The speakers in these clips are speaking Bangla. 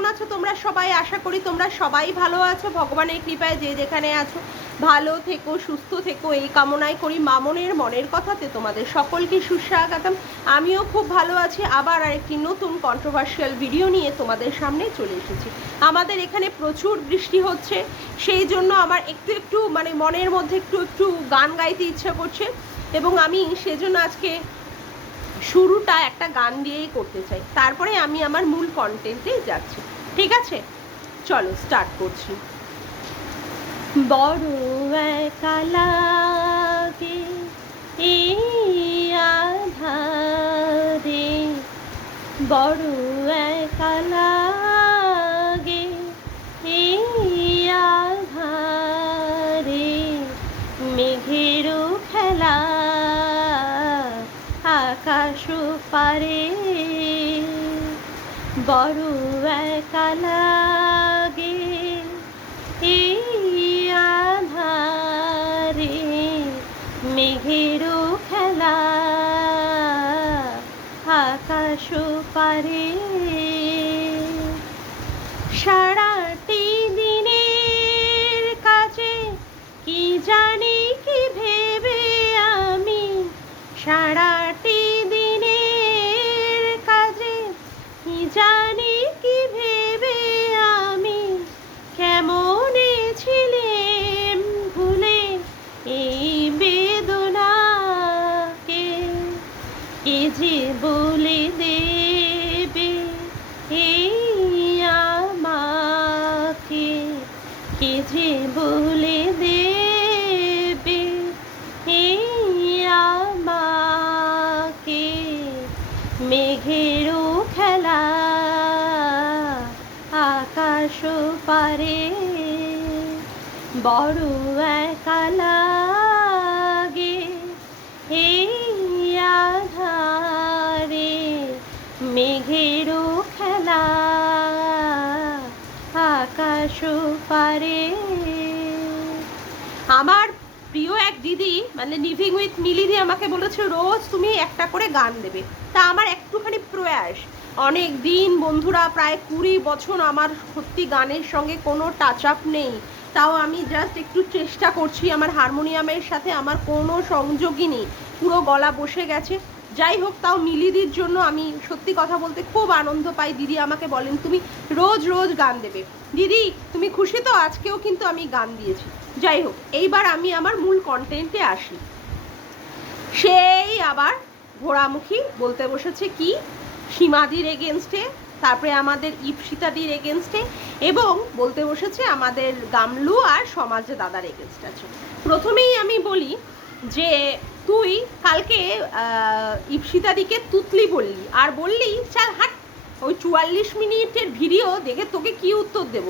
কেমন আছো তোমরা সবাই? আশা করি তোমরা সবাই ভালো আছো, ভগবানের কৃপায় যে যেখানে আছো ভালো থেকো, সুস্থ থেকো, এই কামনাই করি। মামনের মনের কথাতে তোমাদের সকলকে সুস্বাগতম। আমিও খুব ভালো আছি। আবার আরেকটি নতুন কন্ট্রোভার্সিয়াল ভিডিও নিয়ে তোমাদের সামনে চলে এসেছি। আমাদের এখানে প্রচুর বৃষ্টি হচ্ছে, সেই জন্য আমার একটু একটু মানে মনের মধ্যে একটু একটু গান গাইতে ইচ্ছা করছে, এবং আমি সেজন্য আজকে শুরুটা একটা গান দিয়েই করতে চাই, তারপরে আমি আমার মূল কন্টেন্টে যাচ্ছি। ঠিক আছে, চলো স্টার্ট করছি। বড় একা লাগে এই আঁধারে, বড় একা লাগে এই আঁধারে, মেঘেরও খেলা আকাশ পারে, বড় একা লাগে এই আঁধারে, মেঘেরও খেলা আকাশ পারে। সারাটি দিনের কাজে কি জানি কি ভেবে আমি, সারাটি দিনের কাজে কি জানি কি ভেবে আমি, কেমনে ছিলেম ভুলে এই বেদনাকে, কে যে বলে দেবে এই আমাকে, কে যে বলে দেবে এই আমাকে, মেঘেরও খেলা আকাশ পারে, বড় একা লাগে এই আঁধারে, মেঘেরও খেলা আকাশ পারে। আমার প্রিয় এক দিদি মানে লিভিং উইথ মিলিদি আমাকে বলেছে রোজ তুমি একটা করে গান দেবে। তা আমার একটুখানি প্রয়াস, অনেক দিন বন্ধুরা, প্রায় 20 বছর আমার সত্যি গানের সঙ্গে কোনো টাচ আপ নেই, তাও আমি জাস্ট একটু চেষ্টা করছি। আমার হারমোনিয়ামের সাথে আমার কোনো সংযোগই নেই, পুরো গলা বসে গেছে। যাই হোক, তাও মিলিদির জন্য আমি সত্যি কথা বলতে খুব আনন্দ পাই। দিদি আমাকে বলেন তুমি রোজ রোজ গান দেবে। দিদি তুমি খুশি তো? আজকেও কিন্তু আমি গান দিয়েছি। যাই হোক, এইবার আমি আমার মূল কন্টেন্টে আসি। সেই আবার ঘোড়ামুখী বলতে বসেছে কি সীমাদির এগেনস্টে, তারপরে আমাদের ইপসিতাদির এগেনস্টে, এবং বলতে বসেছে আমাদের গামলু আর সমাজে দাদার এগেনস্ট আছে। প্রথমেই আমি বলি যে তুই কালকে ইপসিতাদিকে তুতলি বললি, আর বললি চাল হাট, ওই 44 মিনিটের ভিডিও দেখে তোকে কি উত্তর দেব?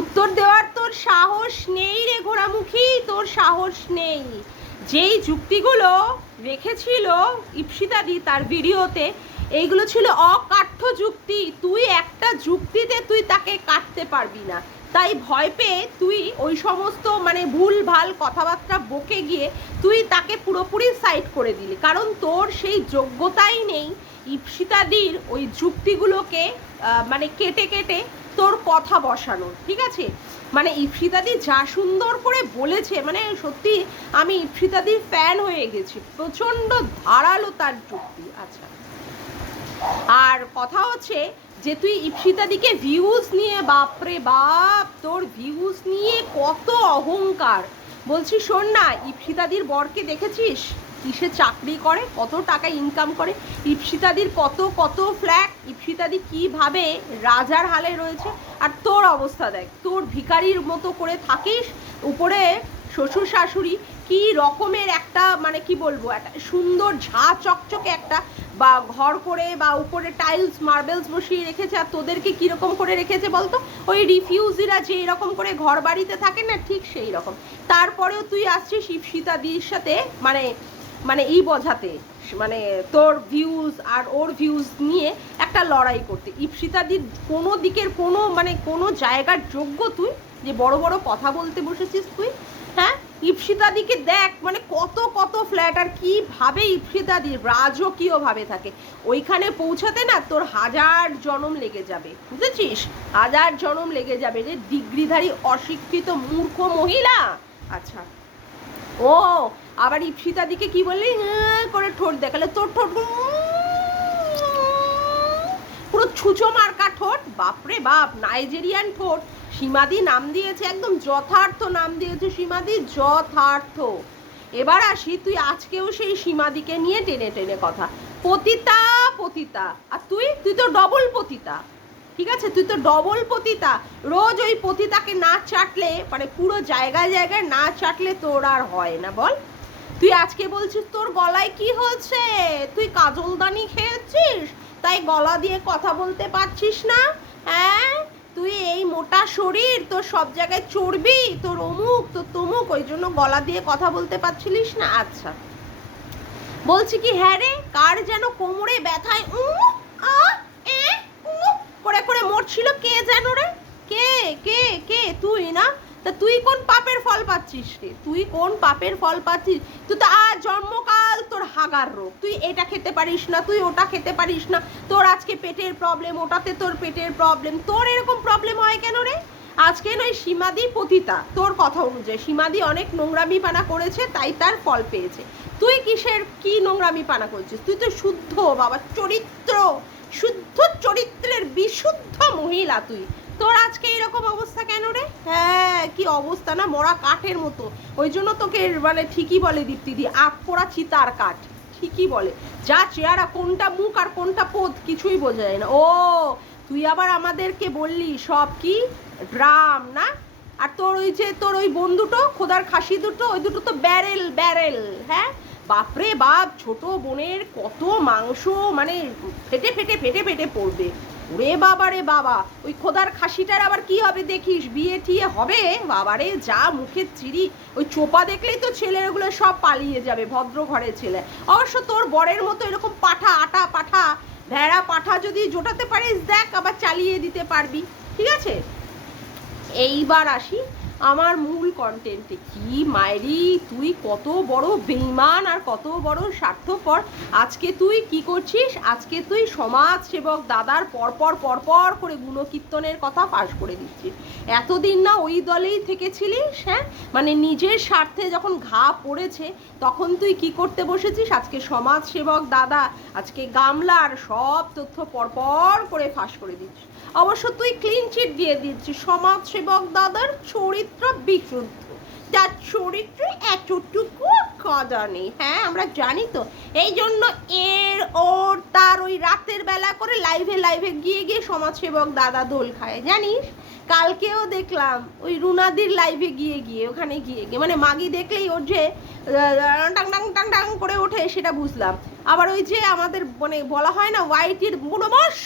উত্তর দেওয়ার তোর সাহস নেই রে ঘোড়ামুখী, তোর সাহস নেই। যেই যুক্তিগুলো রেখেছিল ইপসিতাদি তার ভিডিওতে, এইগুলো ছিল অকাঠ্য যুক্তি। তুই একটা যুক্তিতে তুই তাকে কাটতে পারবি না, তাই ভয় পেয়ে তুই ওই সমস্ত মানে ভুল ভাল কথাবার্তা বকে গিয়ে তুই তাকে পুরোপুরি সাইড করে দিলি, কারণ তোর সেই যোগ্যতাই নেই ইপসিতাদির ওই যুক্তিগুলোকে মানে কেটে কেটে তোর কথা বসানো। ঠিক আছে, মানে ইপসিতাদি যা সুন্দর করে বলেছে, মানে সত্যি আমি ইপসিতাদির ফ্যান হয়ে গেছি, প্রচণ্ড ধারালো তার যুক্তি। আচ্ছা, আর কথা হচ্ছে যে তুই ইপসিতাদিকে ভিউজ নিয়ে, বাপরে বাপ, তোর ভিউজ নিয়ে কত অহংকার। বলছি শোন না, ইপসিতাদির বরকে দেখেছিস কিসে চাকরি করে, কত টাকা ইনকাম করে, ইপসিতাদির কত কত ফ্ল্যাট, ইপসিতাদি কিভাবে রাজার হালে রয়েছে, আর তোর অবস্থা দেখ, তোর ভিখারির মতো করে থাকিস। উপরে শ্বশুর শাশুড়ি কি রকমের একটা মানে কি বলবো, একটা সুন্দর ঝা চকচকে একটা বা ঘর করে বা উপরে টাইলস মার্বেলস বসিয়ে রেখেছে, আর তোদেরকে কীরকম করে রেখেছে বলতো? ওই রিফিউজিরা যে এরকম করে ঘর বাড়িতে থাকে না, ঠিক সেই রকম। তারপরেও তুই আসছিস ইপসিতাদির সাথে মানে মানে ই বোঝাতে, মানে তোর ভিউজ আর ওর ভিউজ নিয়ে একটা লড়াই করতে। ইপসিতাদির কোনো দিকের কোনো মানে কোনো জায়গার যোগ্য তুই যে বড় বড় কথা বলতে বসেছিস তুই? হ্যাঁ, ইপসিতাদিকে দেখ, মানে কত কত ফ্ল্যাট, আর কিভাবে ইপসিতাদি রাজকীয়ভাবে থাকে, ওইখানে পৌঁছাতে না তোর 1000 জনম লেগে যাবে, বুঝেছিস? 1000 জনম লেগে যাবে রে ডিগ্রিধারী অশিক্ষিত মূর্খ মহিলা। আচ্ছা, ও আবার ইপসিতাদিকে কি বললি করে ঠোঁট দেখালে, তোর ঠোঁট পুরো ছুঁচো মার্কা ঠোঁট, বাপরে বাপ, নাইজেরিয়ান ঠোঁট। সীমাদি নাম দিয়েছে, একদম যথার্থ নাম দিয়েছে সীমাদি, যথার্থ। এবার আসি, তুই আজকেও সেই সীমাদিকে নিয়ে টেনে টেনে কথা, পতিতা পতিতা, আর তুই তো ডবল পতিতা, ঠিক আছে? তুই তো ডবল পতিতা। রোজ ওই পতিতাকে না চাটলে, মানে পুরো জায়গায় জায়গায় না চাটলে তোর আর হয় না, বল? তুই আজকে বলছিস তোর গলায় কি হয়েছে, তুই কাজলদানি খেয়েছিস তাই গলা দিয়ে কথা বলতে পারছিস না, হ্যাঁ? তুই এই মোটা শরীর, তোর সব জায়গায় চর্বি, তোর অমুক তোর তমুক, ওই জন্য গলা দিয়ে কথা বলতে পারছিলিস না। আচ্ছা, বলছি কি, হ্যাঁ রে, কার যেন কোমরে ব্যথায় করে করে মরছিল, কে যেন রে, কে কে কে? তুই না? তা তুই কোন পাপের ফল পাচ্ছিস রে? তুই কোন পাপের ফল পাচ্ছিস? তুই তো আজ জন্মকাল তোর হাগার রোগ, তুই এটা খেতে পারিস না, তুই ওটা খেতে পারিস না, তোর আজকে পেটের প্রবলেম, ওটাতে তোর পেটের প্রবলেম, তোর এরকম প্রবলেম হয় কেন রে? আজকে নয় সীমাদি পতিতা, তোর কথা অনুযায়ী সীমাদি অনেক নোংরামি পানা করেছে তাই তার ফল পেয়েছে। তুই কিসের কি নোংরামি পানা করছিস? তুই তো শুদ্ধ বাবা চরিত্র, শুদ্ধ চরিত্রের বিশুদ্ধ মহিলা তুই, তোর আজকে এরকম অবস্থা কেন রে? হ্যাঁ, কি অবস্থা না, মরা কাঠের মতো। ওই জন্য তোকে মানে ঠিকই বলে দীপ্তিদি, আখ পোড়া চিতার কাঠ, ঠিকই বলে। যা চেহারা, কোনটা মুখ আর কোনটা পোদ কিছুই বোঝা যায় না। ও তুই আবার আমাদেরকে বললি সব কি ড্রাম না? আর তোর ওই যে তোর ওই বন্ধুটো খোদার খাসি দুটো, ওই দুটো তো ব্যারেল ব্যারেল, হ্যাঁ? বাপরে বাপ, ছোট বোনের কত মাংস, মানে ফেটে ফেটে ফেটে ফেটে পড়বে। ওরে বাবা রে বাবা, ওই খোদার খাসিটার আবার কি হবে দেখিস, বিয়ে টিয়ে হবে বাবারে, যা মুখের চিরি, ওই চোপা দেখলেই তো ছেলেগুলো সব পালিয়ে যাবে, ভদ্র ঘরের ছেলে। অবশ্য তোর বরের মতো এরকম পাঠা, আটা পাঠা, ভেড়া পাঠা যদি জোটাতে পারিস, দেখ আবার চালিয়ে দিতে পারবি, ঠিক আছে? এইবার আসি আমার মূল কন্টেন্টে। কি মায়েরি, তুই কত বড় বেঈমান আর কত বড় স্বার্থপর। আজকে তুই কি করছিস? আজকে তুই সমাজ সেবক দাদার পরপর পরপর করে গুণকীর্তনের কথা ফাঁস করে দিচ্ছিস। এতদিন না ওই দলেই থেকেছিলিস, হ্যাঁ? মানে নিজের স্বার্থে যখন ঘা পড়েছে তখন তুই কি করতে বসেছিস? আজকে সমাজ সেবক দাদা, আজকে গামলার সব তথ্য পরপর করে ফাঁস করে দিচ্ছিস। অবশ্য তুই ক্লিন চিট দিয়ে দিচ্ছিস, সমাজ সেবক দাদার চরিত্র বিশুদ্ধ, যার চরিত্র এতটুকু কাদা নেই, হ্যাঁ আমরা জানি তো। এই জন্য ওর তার ওই রাতের বেলা করে লাইভে লাইভে গিয়ে গিয়ে সমাজসেবক দাদা দোল খায়, জানিস? কালকেও দেখলাম ওই রুনাদির লাইভে গিয়ে গিয়ে, ওখানে গিয়ে গিয়ে, মানে মাগি দেখলেই ওর যে টাং টাং টাং টাং করে ওঠে সেটা বুঝলাম। আবার ওই যে আমাদের মানে বলা হয় না ওয়াইটির বুড়োমশ,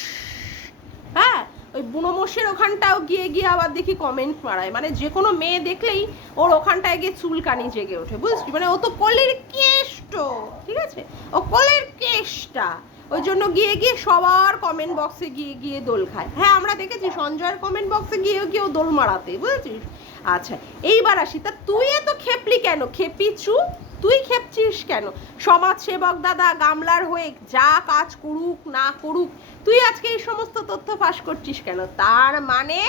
হ্যাঁ, ওই বুনোমোষের ওখানটাও গিয়ে গিয়ে আবার দেখি কমেন্ট মারায়, মানে যে কোনো মেয়ে দেখলেই ওর ওখানটায় গিয়ে চুলকানি জেগে ওঠে, বুঝলি? মানে ও তো কলের কেষ্ট, ঠিক আছে, ও কলের কেষ্টা, ওই জন্য গিয়ে গিয়ে সবার কমেন্ট বক্সে গিয়ে গিয়ে দোল খায়। হ্যাঁ আমরা দেখেছি সঞ্জয়ের কমেন্ট বক্সে গিয়ে গিয়েও দোল মারাতে, বুঝেছিস? আচ্ছা, এইবার আসি, তা তুই এত খেপলি কেন? খেপিচু, তুই খেপছিস কেন? সমাজ সেবক দাদা গামলার হয়ে যা কাজ করুক না করুক, তুই আজকে এই সমস্ত তথ্য ফাঁস করছিস কেন? তার মানে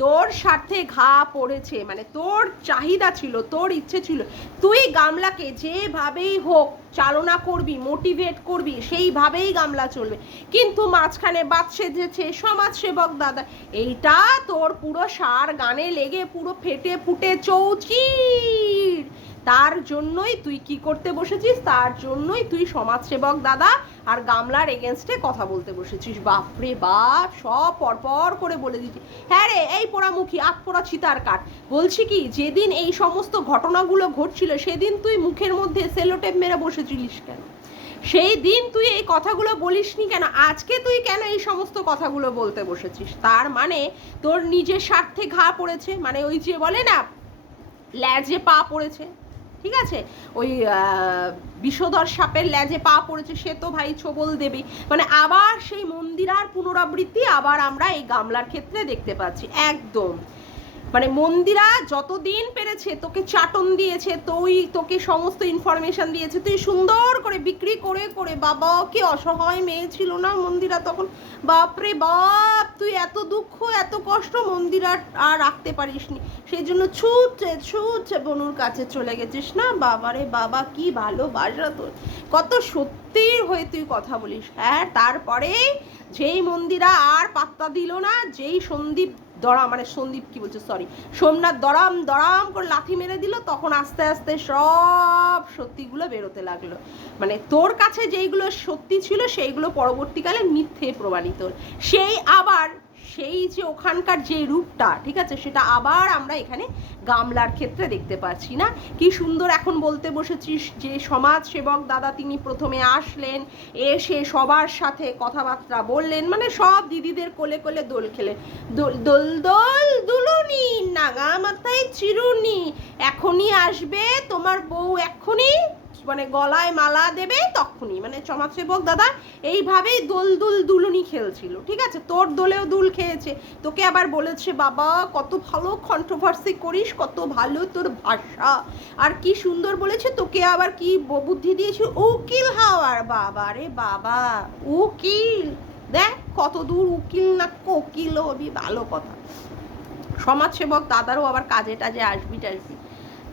তোর স্বার্থে ঘা পড়েছে, মানে তোর চাহিদা ছিল, তোর ইচ্ছে ছিল তুই গামলাকে যেভাবেই হোক চালনা করবি, মোটিভেট করবি, সেইভাবেই গামলা চলবে। কিন্তু মাঝখানে বাদ সেজেছে সমাজসেবক দাদা, এইটা তোর পুরো সার গানে লেগে পুরো ফেটে ফুটে চৌচির। তার জন্যই তুই কি করতে বসেছিস? তার জন্যই তুই সমাজসেবক দাদা আর গামলার এগেনস্টে কথা বলতে বসেছিস। বাপরে বাপ, সব পরপর করে বলে দিচ্ছি। হ্যাঁ রে, এই পোড়ামুখী আখ পোড়া চিতার কাঠ, বলছি কি, যেদিন এই সমস্ত ঘটনাগুলো ঘটছিল সেদিন তুই মুখের মধ্যে সেলোটেপ মেরে বসেছিলিস কেন? সেই দিন তুই এই কথাগুলো বলিসনি কেন? আজকে তুই কেন এই সমস্ত কথাগুলো বলতে বসেছিস? তার মানে তোর নিজের স্বার্থে ঘা পড়েছে, মানে ওই যে বলে না ল্যাজে পা পড়েছে, ঠিক আছে, ওই বিষধর সাপের ল্যাজে পা পড়েছে, সে তো ভাই ছোবল দেবেই। মানে আবার সেই মন্দিরার পুনরাবৃত্তি আবার আমরা এই গামলার ক্ষেত্রে দেখতে পাচ্ছি। একদম মানে মন্দিরা যতদিন পেরেছে তোকে চাটন দিয়েছে, তোকে সমস্ত ইনফরমেশন দিয়েছে, তুই সুন্দর করে বিক্রি করে করে, বাবা কি অসহায় মেয়ে ছিল না মন্দিরা তখন, বাপরে বাপ, তুই এত দুঃখ এত কষ্ট মন্দিরা আর রাখতে পারিসনি, সেই জন্য ছুটছে বনুর কাছে চলে গেছিস না। বাবারে বাবা, কি ভালোবাসা তোর, কত সত্যির হয়ে তুই কথা বলিস। হ্যাঁ, তারপরে যেই মন্দিরা আর পাত্তা দিল না, যেই সন্দীপ সন্দীপ কি বলছে, সরি, সোমনাথ দড়াম দড়াম করে লাথি মেরে দিল, তখন আস্তে আস্তে সব সত্যিগুলো বেরোতে লাগলো। মানে তোর কাছে যেইগুলো সত্যি ছিল সেইগুলো পরবর্তীকালে মিথ্যে প্রমাণিত। সেই যে ওখানকার যে রূপটা, ঠিক আছে, সেটা আবার আমরা এখানে গামলার ক্ষেত্রে দেখতে পাচ্ছি না। কি সুন্দর এখন বলতে বসেছিস যে সমাজ সেবক দাদা তিনি প্রথমে আসলেন, এসে সবার সাথে কথাবার্তা বললেন, মানে সব দিদিদের কোলে কোলে দোল খেলেন, দোল দোল দোল দুলুনি নাগা মাথায় চিরুনি, এখনই আসবে তোমার বউ, এখনই মানে গলায় মালা দেবে তখনই, মানে সমাজসেবক দাদা এইভাবেই দোল দুল দুলুনি খেলছিল, ঠিক আছে। তোর দোলেও দুল খেয়েছে, তোকে আবার বলেছে বাবা কত ভালো কন্ট্রোভার্সি করিস, কত ভালো তোর ভাষা, আর কি সুন্দর বলেছে, তোকে আবার কি বুদ্ধি দিয়েছে, উকিল হওয়ার। বাবা রে বাবা, উকিল, দেখ কত দূর উকিল না কোকিল হবি, ভালো কথা। সমাজসেবক দাদারও আবার কাজে টাজে আসবি টাসবি।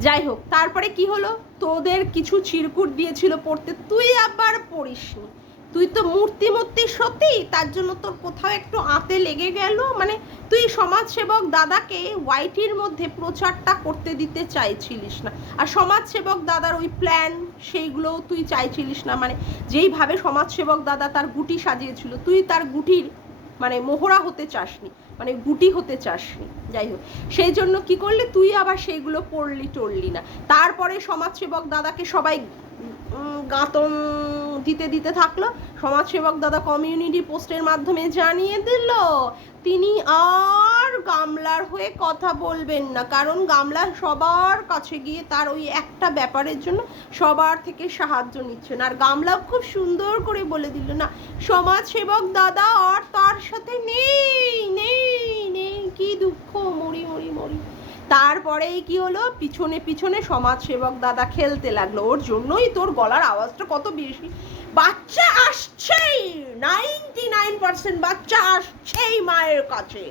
যাই হোক, তারপরে কি হলো, তোদের কিছু চিরকুট দিয়েছিল পড়তে, তুই আবার পড়িসনি, তুই তো মূর্তি সত্যি, তার জন্য তোর কোথাও একটু আঁতে লেগে গেল। মানে তুই সমাজসেবক দাদাকে ওয়াইটির মধ্যে প্রচারটা করতে দিতে চাইছিলিস না, আর সমাজসেবক দাদার ওই প্ল্যান সেইগুলোও তুই চাইছিলিস না। মানে যেইভাবে সমাজসেবক দাদা তার গুটি সাজিয়েছিল, তুই তার গুটির মানে মোহরা হতে চাসনি, মানে গুটি হতে চাসনি। যাই হোক, সেই জন্য কি করলি, তুই আবার সেইগুলো পড়লি টড়লি না। তারপরে সমাজসেবক দাদাকে সবাই গাঁতন দিতে থাকলো। সমাজসেবক দাদা কমিউনিটি পোস্টের মাধ্যমে জানিয়ে দিল তিনি আর গামলার হয়ে কথা বলবেন না, কারণ গামলা সবার কাছে গিয়ে তার ওই একটা ব্যাপারের জন্য সবার থেকে সাহায্য নিচ্ছেন। আর গামলা খুব সুন্দর করে বলে দিল না, সমাজসেবক দাদা আর তার সাথে নেই নেই নেই, কি দুঃখ, মরি মরি মরি। তারপরেই কি হলো, পিছনে সমাজসেবক দাদা খেলতে লাগলো, ওর জন্যই তোর গলার আওয়াজটা কত বেশি। বাচ্চা আসছেই, 99% বাচ্চা আসছেই মায়ের কাছে,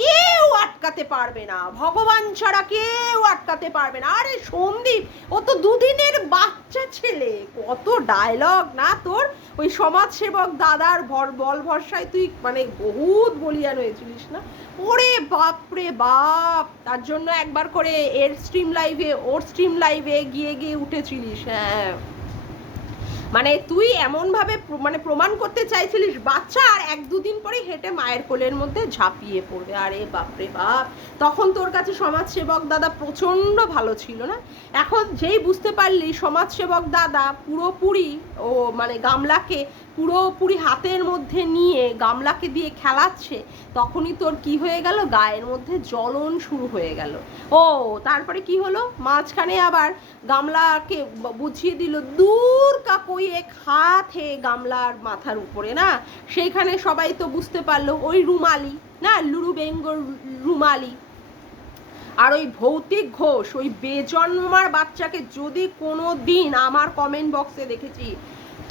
কেউ আটকাতে পারবে না, ভগবান ছাড়া কেউ আটকাতে পারবে না। আরে সন্দীপ, ও তো দুদিনের বাচ্চা ছেলে, কত ডায়লগ না তোর, ওই সমাজসেবক দাদার বল ভরসায় তুই মানে বহুত বলিয়ান হয়েছিলিস না। ওরে বাপরে বাপ, তার জন্য একবার করে ওর স্ট্রিম লাইভে গিয়ে উঠেছিলিস। হ্যাঁ, মানে তুই এমনভাবে মানে প্রমাণ করতে চাইছিলিস বাচ্চা আর 1-2 দিন পরে হেঁটে মায়ের কোলের মধ্যে ঝাঁপিয়ে পড়বে। আরে বাপরে বাপ, তখন তোর কাছে সমাজসেবক দাদা প্রচণ্ড ভালো ছিল না। এখন যেই বুঝতে পারলি সমাজসেবক দাদা পুরোপুরি মানে গামলাকে পুরোপুরি হাতের মধ্যে নিয়ে গামলাকে দিয়ে খেলাচ্ছে, তখনই তোর কি হয়ে গেল, গায়ের মধ্যে জ্বলন শুরু হয়ে গেল। তারপরে কি হলো, মাঝখানে আবার গামলাকে বুঝিয়ে দিল দূর কা কোই এক হাত হে গামলার মাথার উপরে না, সেইখানে সবাই তো বুঝতে পারলো ওই রুমালি না, লুরু বেঙ্গল রুমালি। আর ওই ভৌতিক ঘোষ, ওই বেজন্মার বাচ্চাকে যদি কোনো দিন আমার কমেন্ট বক্সে দেখেছি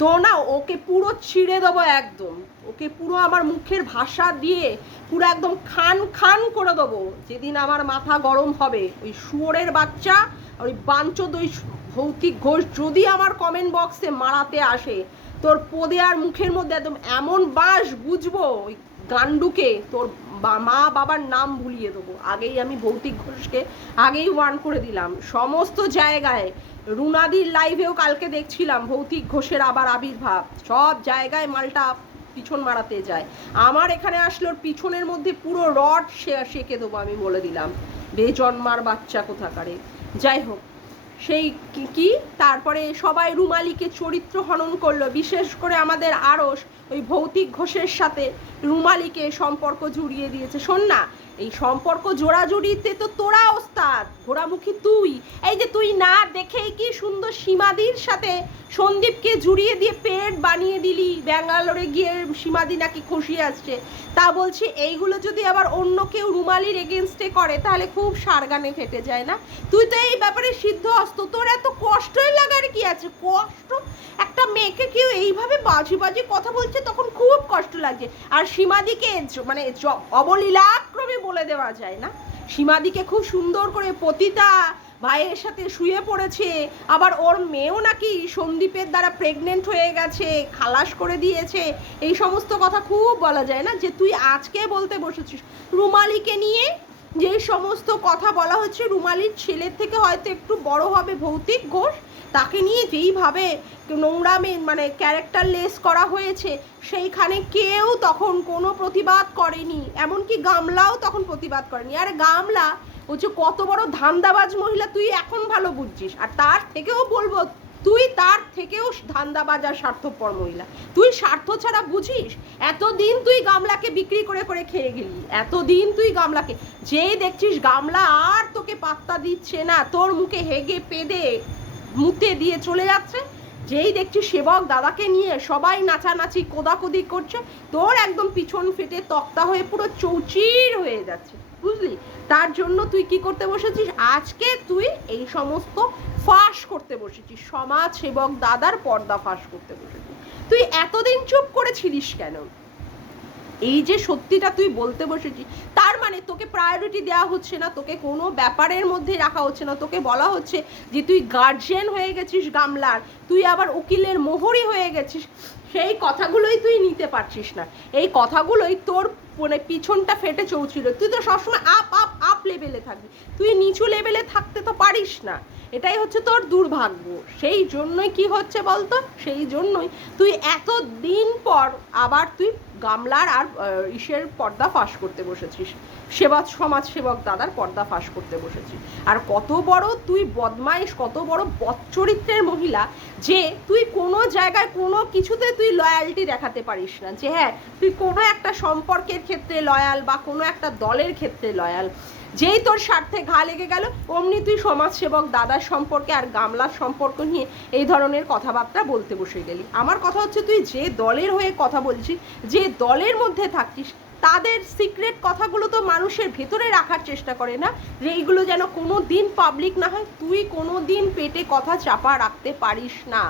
তো না, ওকে পুরো ছিঁড়ে দেবো একদম, ওকে পুরো আমার মুখের ভাষা দিয়ে পুরো একদম খান করে দেবো যেদিন আমার মাথা গরম হবে। ওই শুয়োরের বাচ্চা, ওই বাঞ্চোদ, ওই ভৌতিক ঘোষ যদি আমার কমেন্ট বক্সে মারাতে আসে, তোর পদে আর মুখের মধ্যে একদম এমন বাঁশ বুঝবো, ওই গান্ডুকে তোর মা বাবার নাম ভুলিয়ে দেবো। আগেই আমি ভৌতিক ঘোষকে আগেই ওয়ার্ন করে দিলাম। সমস্ত জায়গায়, রুনাদির লাইভেও কালকে দেখছিলাম ভৌতিক ঘোষের আবার আবির্ভাব, সব জায়গায় মালটা পিছন মারাতে যায়। আমার এখানে আসলে ওর পিছনের মধ্যে পুরো রড সেঁকে দেবো, আমি বলে দিলাম, বেজন্মার বাচ্চা কোথাকারে। যাই হোক, সেই কি তারপরে সবাই রুমালিকে চরিত্র হনন করলো, বিশেষ করে আমাদের আরস ওই ভৌতিক ঘোষের সাথে রুমালিকে সম্পর্ক জুড়িয়ে দিয়েছে। শোন না, এই সম্পর্ক জোড়াজুড়িতে তো তোরা ওস্তাদ, ঘোড়ামুখী তুই। এই যে তুই না দেখেই কি সুন্দর সীমাদির সাথে সন্দীপকে জুড়িয়ে দিয়ে পেট বানিয়ে দিলি, ব্যাঙ্গালোরে গিয়ে সীমাদি নাকি খুশি আসছে। তা বলছি এইগুলো যদি আবার অন্য কেউ রুমালির এগেনস্টে করে তাহলে খুব সারগানে ফেটে যায় না? তুই তো এই ব্যাপারে সিদ্ধহস্ত, তোর এত কষ্টই লাগার কি আছে? কষ্ট, একটা মেয়েকে কেউ এইভাবে বাজি বাজি কথা বলছে তখন খুব কষ্ট লাগছে। আর সীমাদিকে মানে অবলীলাক্রমে বলে দেওয়া যায় না, সীমাদিকে খুব সুন্দর করে পতিতা ভাইয়ের সাথে শুয়ে পড়েছে, আবার ওর মেয়েও নাকি সন্দীপের দ্বারা প্রেগনেন্ট হয়ে গেছে, খালাস করে দিয়েছে, এই সমস্ত কথা খুব বলা যায় না? যে তুই আজকে বলতে বসেছিস রুমালিকে নিয়ে যে সমস্ত কথা বলা হচ্ছে, রুমালির ছেলের থেকে হয়তো একটু বড় হবে ভৌতিক ঘোষ, তাকে নিয়ে যেইভাবে নোংরামে মানে ক্যারেক্টারলেস করা হয়েছে, সেইখানে কেউ তখন কোনো প্রতিবাদ করেনি, এমনকি গামলাও তখন প্রতিবাদ করেনি। আরে গামলা হচ্ছে কত বড় ধান্দাবাজ মহিলা তুই এখন ভালো বুঝছিস, আর তার থেকেও বলবো তুই তার থেকেও ধান্দাবাজ আর স্বার্থপর মহিলা। তুই স্বার্থ ছাড়া বুঝিস? এতদিন তুই গামলাকে বিক্রি করে করে খেয়ে গেলি, এতদিন তুই গামলাকে, যেই দেখছিস গামলা আর তোকে পাত্তা দিচ্ছে না, তোর মুখে হেগে পেদে মুতে দিয়ে চলে যাচ্ছে, যেই দেখছিস সেবক দাদাকে নিয়ে সবাই নাচানাচি কোদাকুদি করছে, তোর একদম পিছন ফেটে তক্তা হয়ে পুরো চৌচির হয়ে যাচ্ছে, বুঝলি? তার জন্য তুই কি করতে বসেছিস আজকে? তুই এই সমস্ত ফাঁস করতে বসেছিস, সমাজ সেবক দাদার পর্দা ফাঁস করতে বসেছিস। তুই এতদিন চুপ করেছিলিস কেন? এই যে সত্যিটা তুই বলতে বসেছিস, তার মানে তোকে প্রায়োরিটি দেওয়া হচ্ছে না, তোকে কোনো ব্যাপারের মধ্যে রাখা হচ্ছে না, তোকে বলা হচ্ছে যে তুই গার্জিয়ান হয়ে গেছিস গামলার, তুই আবার উকিলের মোহরি হয়ে গেছিস, সেই কথাগুলোই তুই নিতে পারছিস না। এই কথাগুলোই তোর মানে পিছনটা ফেটে চৌছিল। তুই তো সবসময় আপ আপ আপ লেভেলে থাকবি, তুই নিচু লেভেলে থাকতে তো পারিস না, এটাই হচ্ছে তোর দুর্ভাগ্য। সেই জন্যই কি হচ্ছে বলতো, সেই জন্যই তুই এতদিন পর আবার তুই গামলার আর ইসের পর্দা ফাঁস করতে বসেছিস, সমাজ সেবক দাদার পর্দা ফাঁস করতে বসেছিস। আর কত বড় তুই বদমাইশ, কত বড় বদচরিত্রের মহিলা যে তুই কোনো জায়গায় কোনো কিছুতে তুই লয়ালটি দেখাতে পারিস না, যে হ্যাঁ তুই কোনো একটা সম্পর্কের ক্ষেত্রে লয়াল বা কোনো একটা দলের ক্ষেত্রে লয়াল। যেই তোর স্বার্থে ঘা লেগে গেল অমনি তুই সমাজসেবক দাদার সম্পর্কে আর গামলার সম্পর্ক নিয়ে এই ধরনের কথাবার্তা বলতে বসে গেলি। আমার কথা হচ্ছে তুই যে দলের হয়ে কথা বলছিস, যে দলের মধ্যে থাকছিস, তাদের সিক্রেট কথাগুলো তো মানুষের ভেতরে রাখার চেষ্টা করে না, যে এইগুলো যেন কোনো দিন পাবলিক না হয়। তুই কোনো দিন পেটে কথা চাপা রাখতে পারিস না।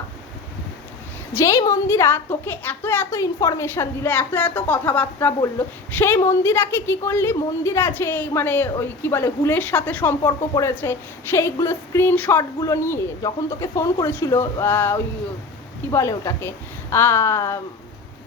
যেই মন্দিরা তোকে এত এত ইনফরমেশন দিল, এত এত কথাবার্তা বললো, সেই মন্দিরাকে কি করলি? মন্দিরা যে মানে ওই কি বলে হুলের সাথে সম্পর্ক করেছে, সেইগুলো স্ক্রিনশটগুলো নিয়ে যখন তোকে ফোন করেছিল ওই কি বলে ওটাকে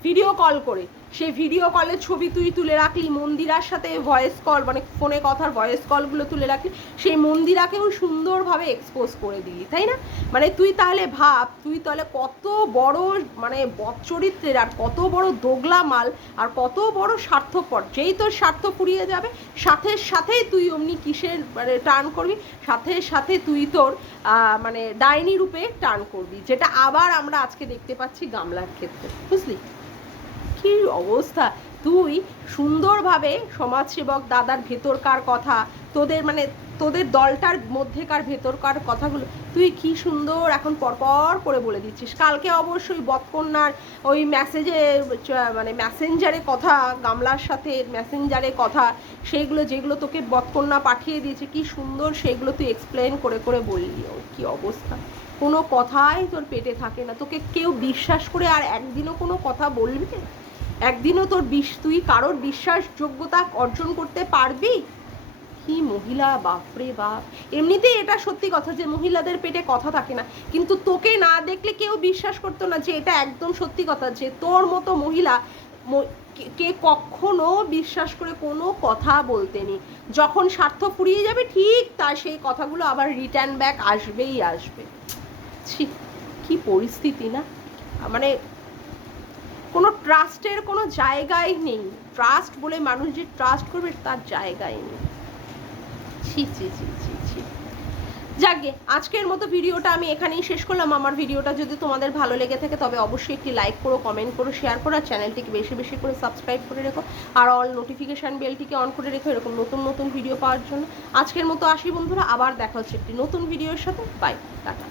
ভিডিও কল করে, সেই ভিডিও কলের ছবি তুই তুলে রাখলি, মন্দিরার সাথে ভয়েস কল মানে ফোনে কথার ভয়েস কলগুলো তুলে রাখলি, সেই মন্দিরাকেও সুন্দরভাবে এক্সপোজ করে দিলি, তাই না? মানে তুই তাহলে ভাব, তুই তাহলে কত বড় মানে বদচরিত্রের আর কত বড় দোগলা মাল আর কত বড় স্বার্থপর। যেই তোর স্বার্থ ফুরিয়ে যাবে সাথে সাথেই তুই অমনি কিসের মানে টার্ন করবি, সাথে সাথে তুই তোর মানে ডাইনি রূপে টার্ন করবি, যেটা আবার আমরা আজকে দেখতে পাচ্ছি গামলার ক্ষেত্রে, বুঝলি? কি অবস্থা! তুই সুন্দরভাবে সমাজসেবক দাদার ভেতরকার কথা, তোদের মানে তোদের দলটার মধ্যেকার ভেতরকার কথাগুলো তুই কি সুন্দর এখন পরপর করে বলে দিচ্ছিস। কালকে অবশ্যই বৎকন্যার ওই মেসেজে মানে মেসেঞ্জারে কথা, গামলার সাথে মেসেঞ্জারে কথা, সেইগুলো যেগুলো তোকে বৎকন্যা পাঠিয়ে দিয়েছে কি সুন্দর সেগুলো তুই এক্সপ্লেন করে করে বললি। ও কি অবস্থা! কোনো কথাই তোর পেটে থাকে না, তোকে কেউ বিশ্বাস করে আর একদিনও কোনো কথা বলবি? একদিনও তোর তুই কারোর বিশ্বাসযোগ্যতা অর্জন করতে পারবি? কি মহিলা, বাপরে বাপ! এমনিতেই এটা সত্যি কথা যে মহিলাদের পেটে কথা থাকে না, কিন্তু তোকে না দেখলে কেউ বিশ্বাস করতো না যে এটা একদম সত্যি কথা, যে তোর মতো মহিলা কে কখনো বিশ্বাস করে কোনো কথা বলতে নেই। যখন স্বার্থ ফুরিয়ে যাবে ঠিক তা সেই কথাগুলো আবার রিটার্ন ব্যাক আসবেই আসবে। ছি, কি পরিস্থিতি না! মানে কোনো ট্রাস্টের কোনো জায়গাই নেই, ট্রাস্ট বলে মানুষ যে ট্রাস্ট করবে তার জায়গাই নেই। ছি ছি ছি ছি ছি। যাকে আজকের মতো ভিডিওটা আমি এখানেই শেষ করলাম। আমার ভিডিওটা যদি তোমাদের ভালো লেগে থাকে তবে অবশ্যই একটি লাইক করো, কমেন্ট করো, শেয়ার করো, আর চ্যানেলটিকে বেশি বেশি করে সাবস্ক্রাইব করে রেখো, আর অল নোটিফিকেশান বেলটিকে অন করে রেখো এরকম নতুন নতুন ভিডিও পাওয়ার জন্য। আজকের মতো আসি বন্ধুরা, আবার দেখা হচ্ছে একটি নতুন ভিডিওর সাথে। Bye, tata.